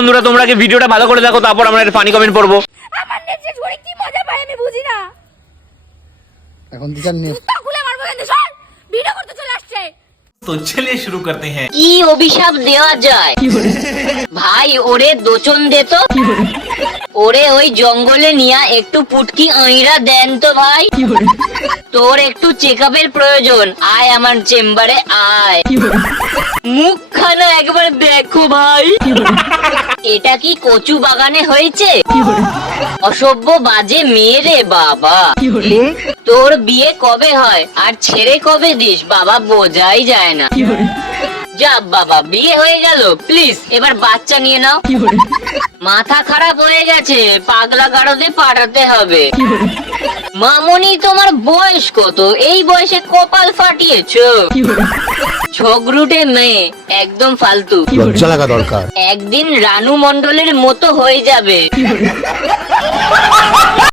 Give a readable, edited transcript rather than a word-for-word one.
বন্ধুরা তোমরা কি ভিডিওটা ভালো করে দেখো, তারপর আমরা একটা ফানি কমেন্ট পড়বো। আমার নেট শেষ করে কি মজা পাই আমি বুঝি না। এখন দিশার নেট জুতা খুলে মারবো কিন্তু সর, ভিডিও করতে চলে আসছে। तो चलिए शुरू करते हैं। কি অভিশাপ দেওয়া যায় ভাই? ওরে দোচন দে তো, ওরে ওই জঙ্গলে নিয়া একটু পুটকি আইরা দেন তো ভাই। তোর একটু চেকআপের প্রয়োজন, আয় আমার চেম্বারে আয়। মুখখানা একবার দেখো ভাই, এটা কি কচু বাগানে হয়েছে? অসভ্য বাজে মেয়ে রে বাবা। তোর বিয়ে কবে হয় আর ছেড়ে কবে দিস বাবা, বোঝাই যায় না। যা বাবা, বিয়ে হয়ে গেল, প্লিজ এবার বাচ্চা নিয়ে নাও। মাথা খারাপ হয়ে গেছে, পাগলা গারদে পাঠাতে হবে। মামনি তোমার বয়স কত? এই বয়সে কপাল ফাটিয়েছো। ঝগড়ুটে মেয়ে, একদম ফালতু। লজ্জা লাগা দরকার। একদিন রানু মণ্ডলের মতো হয়ে যাবে।